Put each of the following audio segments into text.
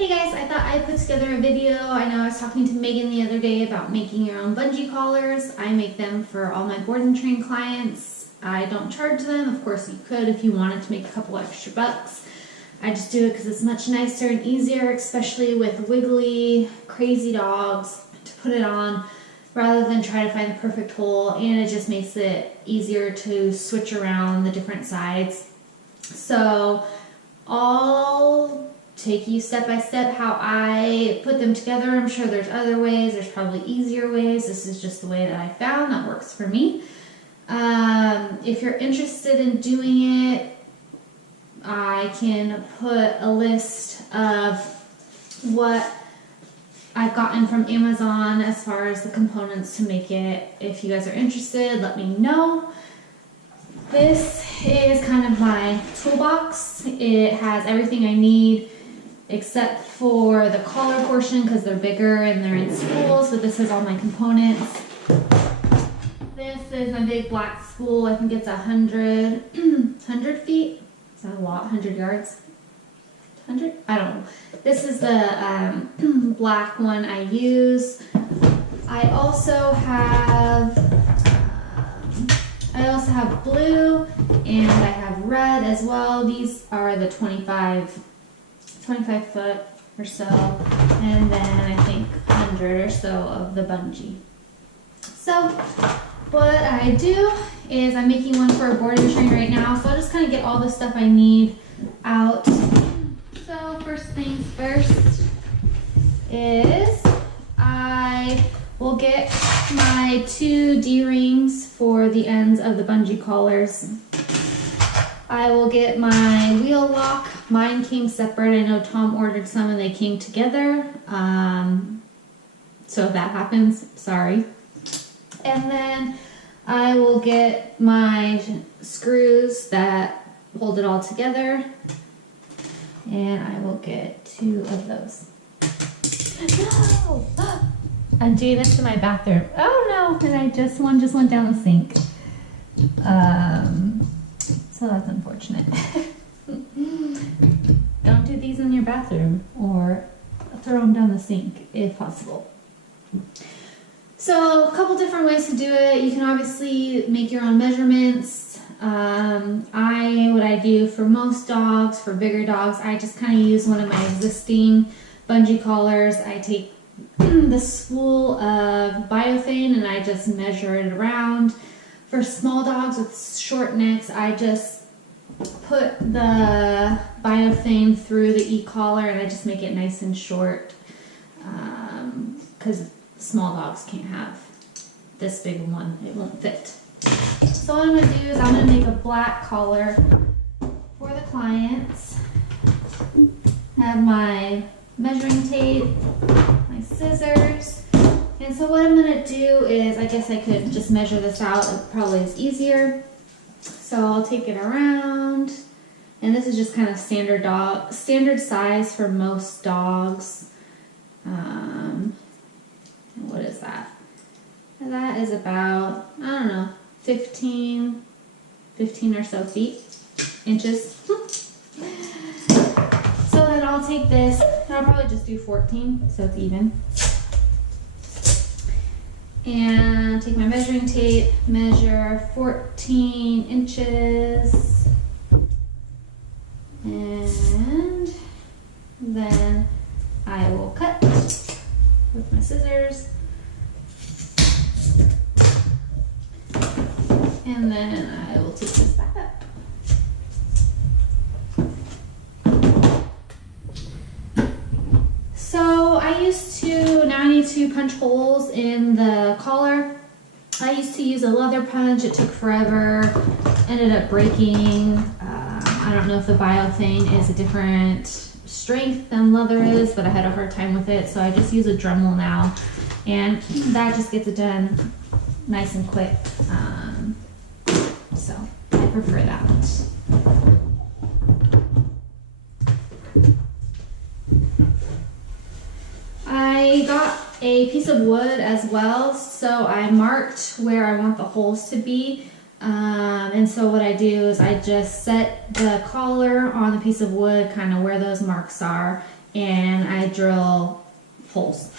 Hey guys, I thought I'd put together a video. I know I was talking to Megan the other day about making your own bungee collars. I make them for all my board and train clients. I don't charge them. Of course you could if you wanted to make a couple extra bucks. I just do it because it's much nicer and easier, especially with wiggly, crazy dogs, to put it on rather than try to find the perfect hole, and it just makes it easier to switch around the different sides. So I'll take you step by step how I put them together. I'm sure there's other ways, there's probably easier ways. This is just the way that I found that works for me. If you're interested in doing it, I can put a list of what I've gotten from Amazon as far as the components to make it. If you guys are interested, let me know. This is kind of my toolbox. It has everything I need except for the collar portion because they're bigger and they're in spool, so this is all my components. This is my big black spool. I think it's 100 feet. Is that a lot? 100 yards? 100? I don't know. This is the black one I use. I also have blue and I have red as well. These are the 25 foot or so, and then I think 100 or so of the bungee. So what I do is I'm making one for a board and train right now, so I'll just kind of get all the stuff I need out. So first things first is I will get my 2 D-rings for the ends of the bungee collars. I will get my wheel lock. Mine came separate. I know Tom ordered some and they came together. So if that happens, sorry. And then I will get my screws that hold it all together. And I will get 2 of those. No! I'm doing this in my bathroom. Oh no! And one just went down the sink. So that's unfortunate. Don't do these in your bathroom or throw them down the sink if possible. So a couple different ways to do it. You can obviously make your own measurements. What I do for most dogs, for bigger dogs, I just kind of use one of my existing bungee collars. I take the spool of biothane and I just measure it around. For small dogs with short necks, I just put the biothane through the e-collar and I just make it nice and short because small dogs can't have this big one. It won't fit. So what I'm going to do is I'm going to make a black collar for the clients. I have my measuring tape, my scissors, and so what I'm going to do is, I guess I could just measure this out. It probably is easier. So I'll take it around, and this is just kind of standard size for most dogs. What is that? That is about, I don't know, 15 or so inches. So then I'll take this, and I'll probably just do 14 so it's even. And take my measuring tape, measure 14 inches, and then I will cut with my scissors, and then I will take this back up. So now I need to punch holes in the collar. I used to use a leather punch. It took forever, ended up breaking. I don't know if the biothane is a different strength than leather is, but I had a hard time with it, so I just use a Dremel now, and that just gets it done nice and quick. So I prefer that. I got a piece of wood as well, so I marked where I want the holes to be. And so what I do is I just set the collar on the piece of wood, kind of where those marks are, and I drill holes.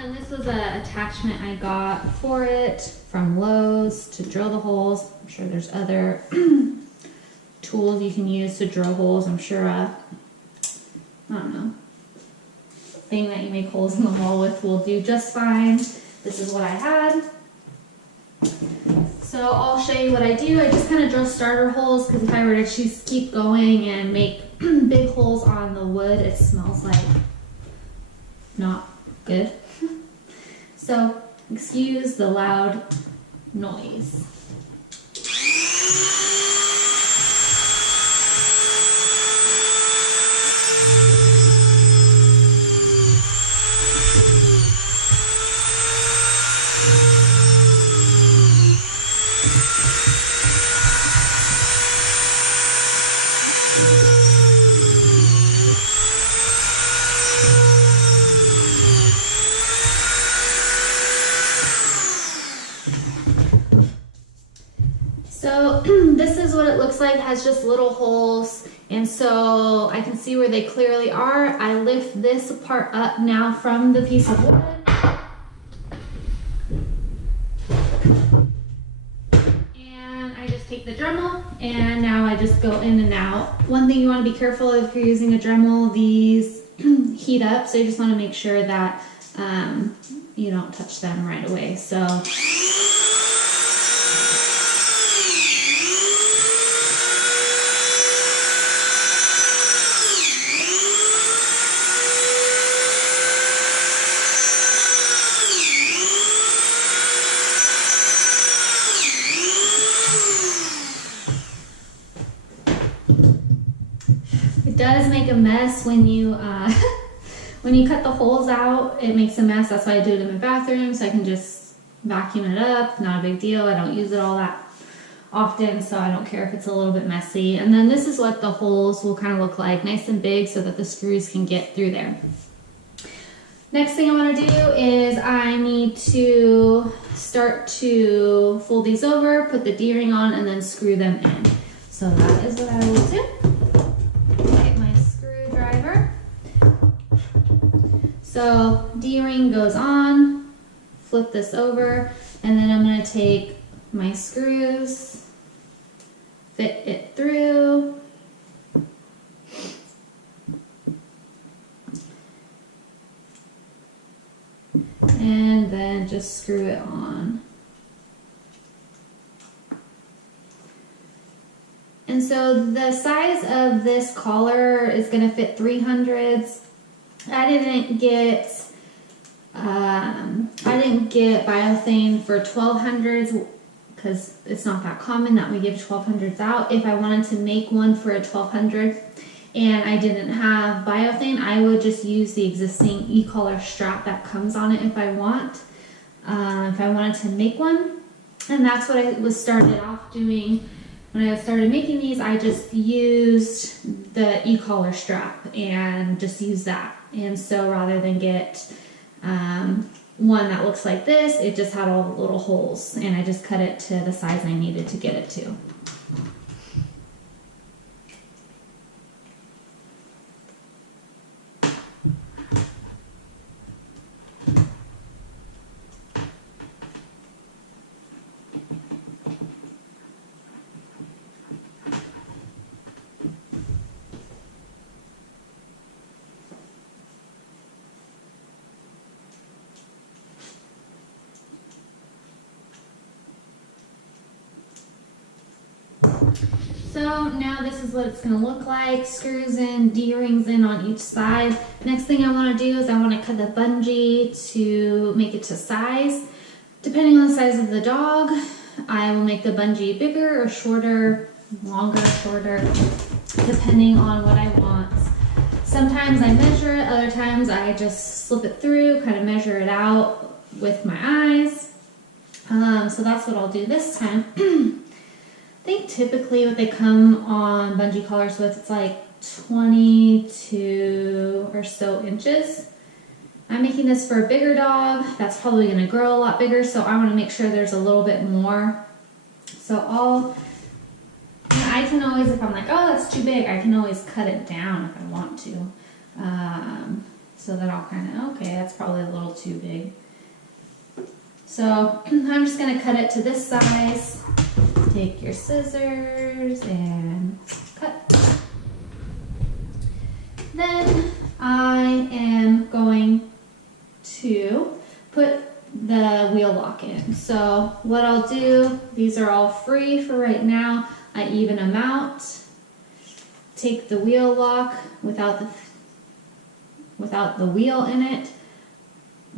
And this was an attachment I got for it from Lowe's to drill the holes. I'm sure there's other tools you can use to drill holes. I'm sure I don't know, thing that you make holes in the wall with will do just fine. This is what I had. So I'll show you what I do. I just kind of drill starter holes because if I were to keep going and make big holes on the wood, it smells like not good. So excuse the loud noise. So this is what it looks like. It has just little holes, and so I can see where they clearly are. I lift this part up now from the piece of wood. And I just take the Dremel, and now I just go in and out. One thing you want to be careful of if you're using a Dremel, these heat up, so you just want to make sure that you don't touch them right away. So it does make a mess when you when you cut the holes out. It makes a mess. That's why I do it in my bathroom, so I can just vacuum it up. Not a big deal. I don't use it all that often, so I don't care if it's a little bit messy. And then this is what the holes will kind of look like, nice and big so that the screws can get through there. Next thing I want to do is I need to start to fold these over, put the D-ring on, and then screw them in. So that is what I will do. So D-ring goes on, flip this over, and then I'm going to take my screws, fit it through, and then just screw it on. And so the size of this collar is going to fit 300s. I didn't get biothane for 1200s because it's not that common that we give 1200s out. If I wanted to make one for a 1200 and I didn't have biothane, I would just use the existing e-collar strap that comes on it if I wanted to make one. And that's what I was started off doing. When I started making these, I just used the e-collar strap and just used that. And so rather than get one that looks like this, it just had all the little holes, and I just cut it to the size I needed to get it to. So now this is what it's going to look like. Screws in, D-rings in on each side. Next thing I want to do is I want to cut the bungee to make it to size. Depending on the size of the dog, I will make the bungee bigger or shorter, longer, shorter, depending on what I want. Sometimes I measure it, other times I just slip it through, kind of measure it out with my eyes. So that's what I'll do this time. I think typically what they come on bungee collars with, it's like 22 or so inches. I'm making this for a bigger dog that's probably going to grow a lot bigger, so I want to make sure there's a little bit more And I can always, if I'm like, oh, that's too big, I can always cut it down if I want to. So that I'll kind of, okay, that's probably a little too big. So I'm just going to cut it to this size. Take your scissors and cut. Then I am going to put the wheel lock in. So what I'll do, these are all free for right now. I even them out. Take the wheel lock without the wheel in it.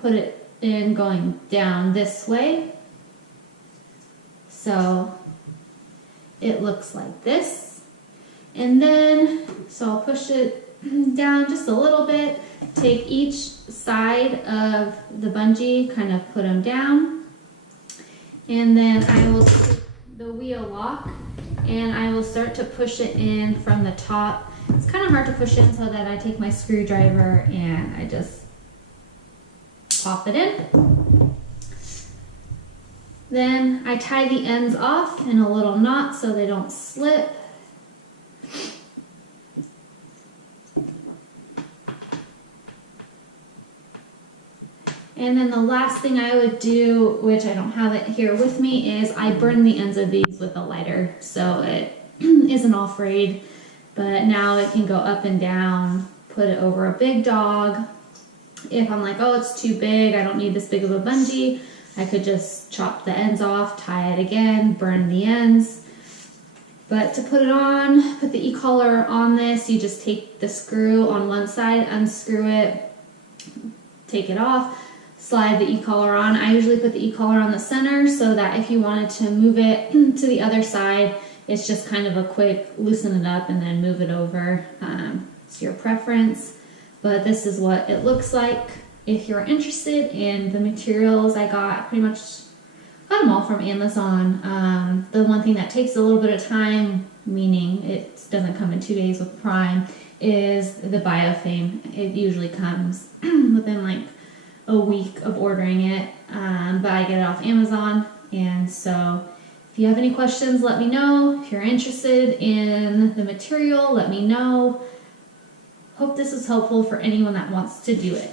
Put it in going down this way. So it looks like this. And then, so I'll push it down just a little bit. Take each side of the bungee, kind of put them down. And then I will take the wheel lock and I will start to push it in from the top. It's kind of hard to push in, so that I take my screwdriver and I just pop it in. Then I tie the ends off in a little knot so they don't slip. And then the last thing I would do, which I don't have it here with me, is I burn the ends of these with a lighter so it isn't all frayed. But now it can go up and down, put it over a big dog. If I'm like, oh, it's too big, I don't need this big of a bungee, I could just chop the ends off, tie it again, burn the ends. But to put it on, put the e-collar on this, you just take the screw on one side, unscrew it, take it off, slide the e-collar on. I usually put the e-collar on the center so that if you wanted to move it to the other side, it's just kind of a quick loosen it up and then move it over. It's your preference, but this is what it looks like. If you're interested in the materials, I pretty much got them all from Amazon. The one thing that takes a little bit of time, meaning it doesn't come in 2 days with Prime, is the biofilm. It usually comes within like a week of ordering it, but I get it off Amazon. And so if you have any questions, let me know. If you're interested in the material, let me know. Hope this was helpful for anyone that wants to do it.